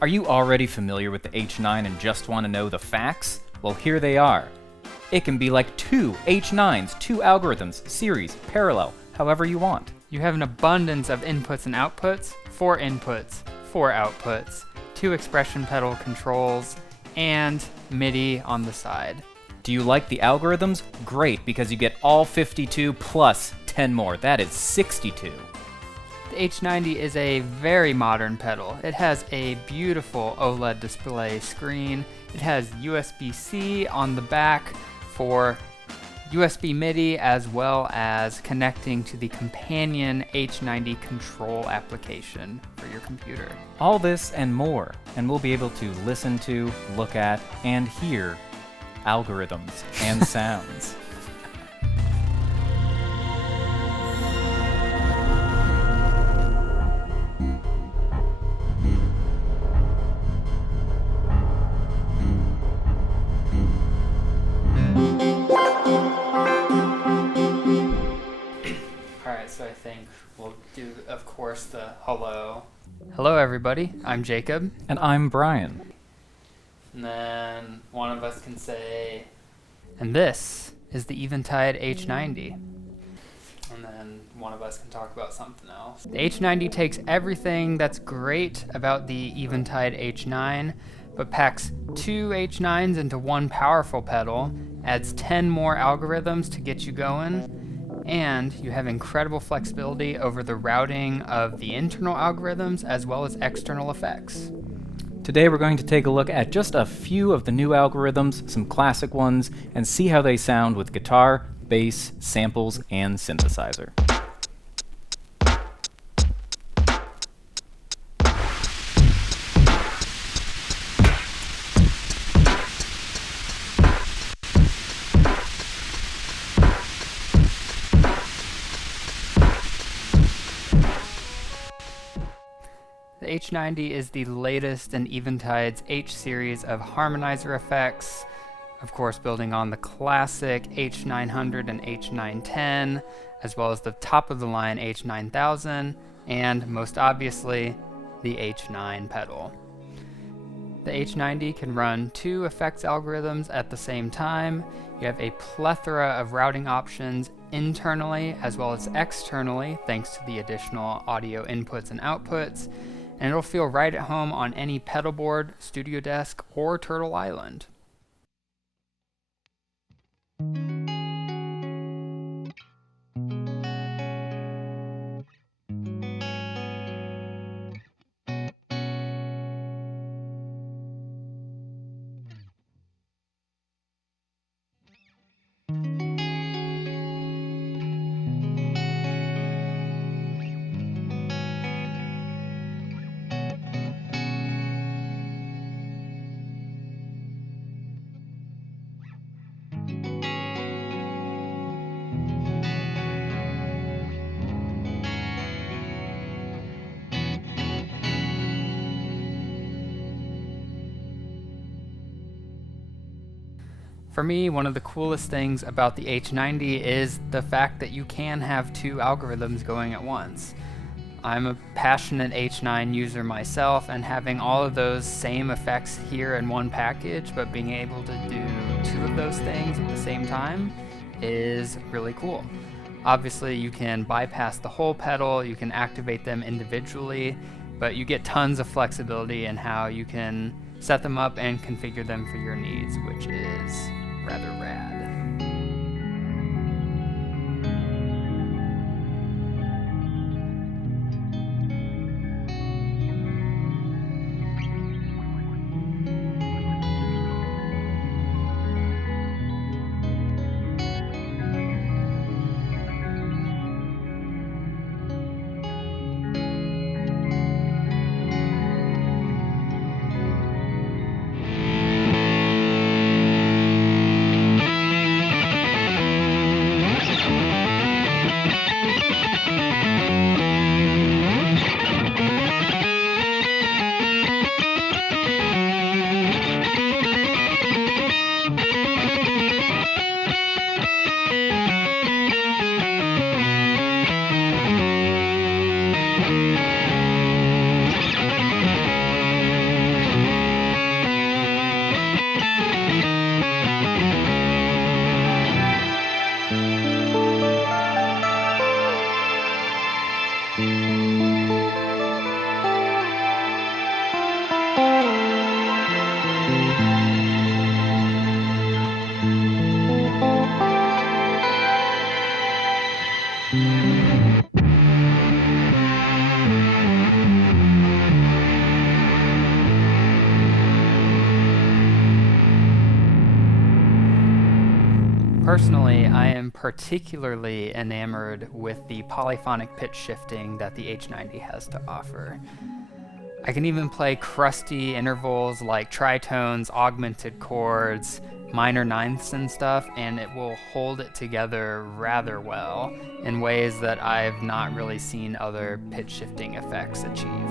Are you already familiar with the H9 and just want to know the facts? Well, here they are. It can be like two H9s, two algorithms, series, parallel, however you want. You have an abundance of inputs and outputs, 4 inputs, 4 outputs, 2 expression pedal controls, and MIDI on the side. Do you like the algorithms? Great, because you get all 52 plus 10 more. That is 62. The H90 is a very modern pedal. It has a beautiful OLED display screen. It has USB-C on the back for USB MIDI, as well as connecting to the companion H90 control application for your computer. All this and more, and we'll be able to listen to, look at, and hear algorithms and sounds. So I think we'll do, of course, the hello. Hello, everybody. I'm Jacob. And I'm Brian. And then one of us can say, and this is the Eventide H90. And then one of us can talk about something else. The H90 takes everything that's great about the Eventide H9, but packs 2 H9s into one powerful pedal, adds 10 more algorithms to get you going, and you have incredible flexibility over the routing of the internal algorithms as well as external effects. Today we're going to take a look at just a few of the new algorithms, some classic ones, and see how they sound with guitar, bass, samples, and synthesizer. The H90 is the latest in Eventide's H series of harmonizer effects, of course building on the classic H900 and H910, as well as the top-of-the-line H9000, and most obviously, the H9 pedal. The H90 can run 2 effects algorithms at the same time. You have a plethora of routing options internally as well as externally, thanks to the additional audio inputs and outputs, and it'll feel right at home on any pedal board, studio desk, or Turtle Island. For me, one of the coolest things about the H90 is the fact that you can have 2 algorithms going at once. I'm a passionate H9 user myself, and having all of those same effects here in one package, but being able to do 2 of those things at the same time is really cool. Obviously, you can bypass the whole pedal, you can activate them individually, but you get tons of flexibility in how you can set them up and configure them for your needs, which is rather rad. Personally, I am particularly enamored with the polyphonic pitch shifting that the H90 has to offer. I can even play crusty intervals like tritones, augmented chords, minor ninths and stuff, and it will hold it together rather well in ways that I've not really seen other pitch shifting effects achieve.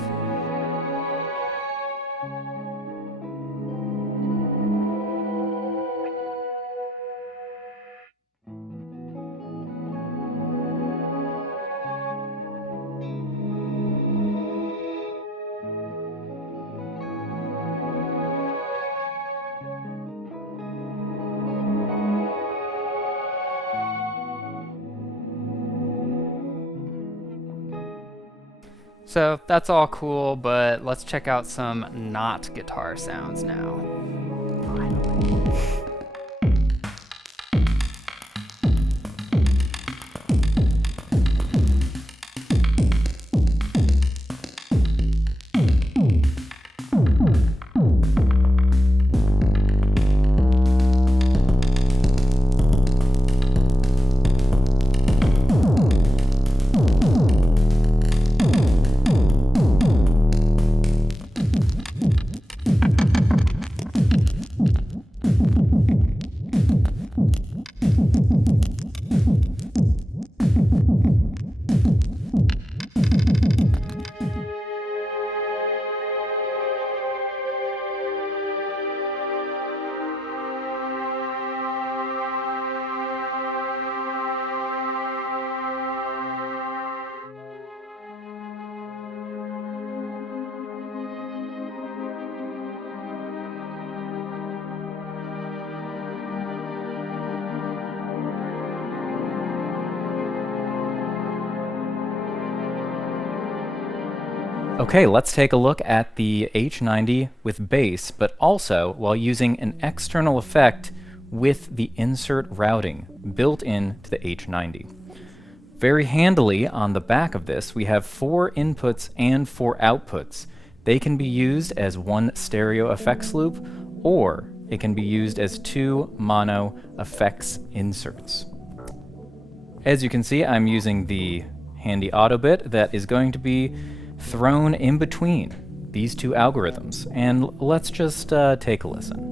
So that's all cool, but let's check out some not guitar sounds now. Okay, let's take a look at the H90 with bass, but also while using an external effect with the insert routing built into the H90. Very handily on the back of this, we have 4 inputs and 4 outputs. They can be used as one stereo effects loop, or it can be used as 2 mono effects inserts. As you can see, I'm using the handy auto bit that is going to be thrown in between these 2 algorithms, and let's just take a listen.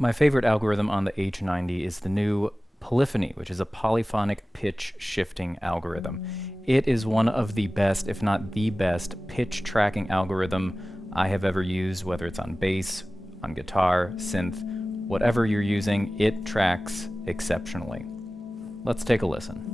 My favorite algorithm on the H90 is the new polyphony, which is a polyphonic pitch shifting algorithm. It is one of the best, if not the best, pitch tracking algorithm I have ever used, whether it's on bass, on guitar, synth, whatever you're using, it tracks exceptionally. Let's take a listen.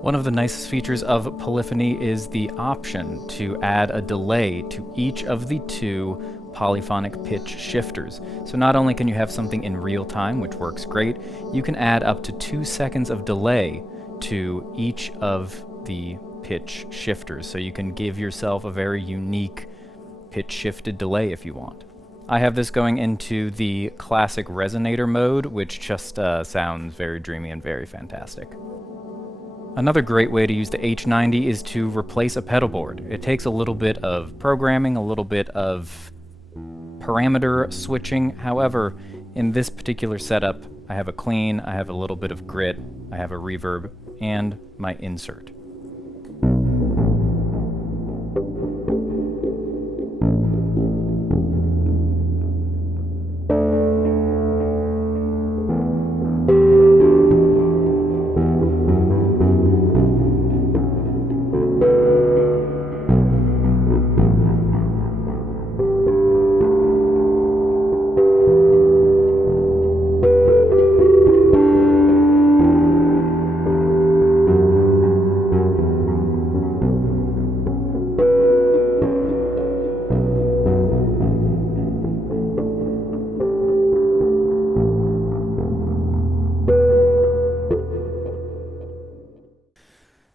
One of the nicest features of polyphony is the option to add a delay to each of the two polyphonic pitch shifters. So not only can you have something in real time, which works great, you can add up to 2 seconds of delay to each of the pitch shifters. So you can give yourself a very unique pitch shifted delay if you want. I have this going into the classic resonator mode, which just sounds very dreamy and very fantastic. Another great way to use the H90 is to replace a pedal board. It takes a little bit of programming, a little bit of parameter switching. However, in this particular setup, I have a clean, I have a little bit of grit, I have a reverb, and my insert.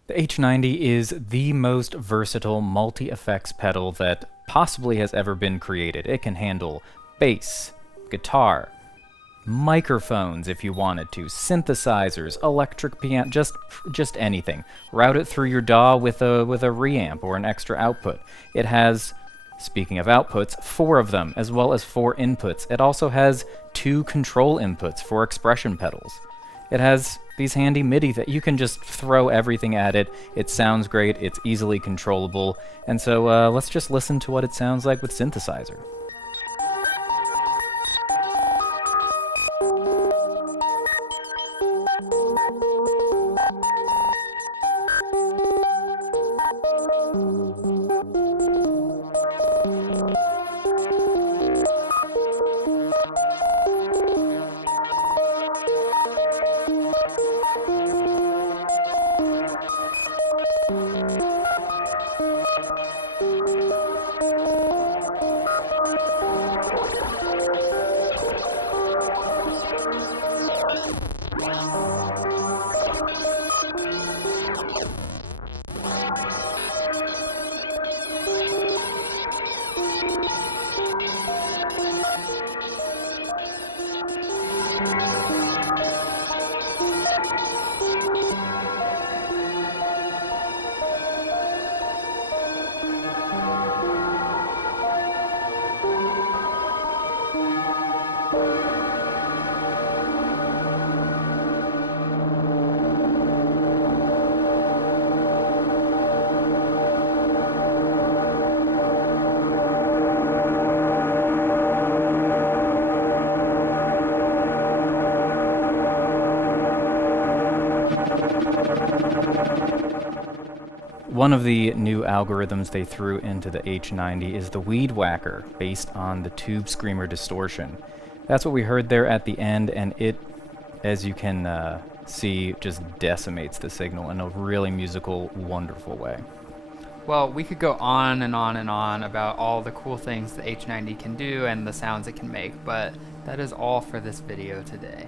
The H90 is the most versatile multi-effects pedal that possibly has ever been created. It can handle bass, guitar, microphones if you wanted to, synthesizers, electric piano, just anything. Route it through your DAW with a reamp or an extra output. It has, speaking of outputs, 4 of them, as well as 4 inputs. It also has 2 control inputs for expression pedals. It has these handy MIDI that you can just throw everything at it. It sounds great, it's easily controllable, and so let's just listen to what it sounds like with Synthesizer. One of the new algorithms they threw into the H90 is the Weed Whacker, based on the Tube Screamer distortion. That's what we heard there at the end, and it, as you can see, just decimates the signal in a really musical, wonderful way. Well, we could go on and on and on about all the cool things the H90 can do and the sounds it can make, but that is all for this video today.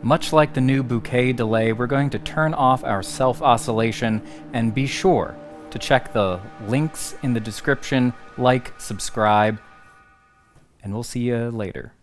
Much like the new bouquet delay, we're going to turn off our self-oscillation, and be sure to check the links in the description, like, subscribe, and we'll see you later.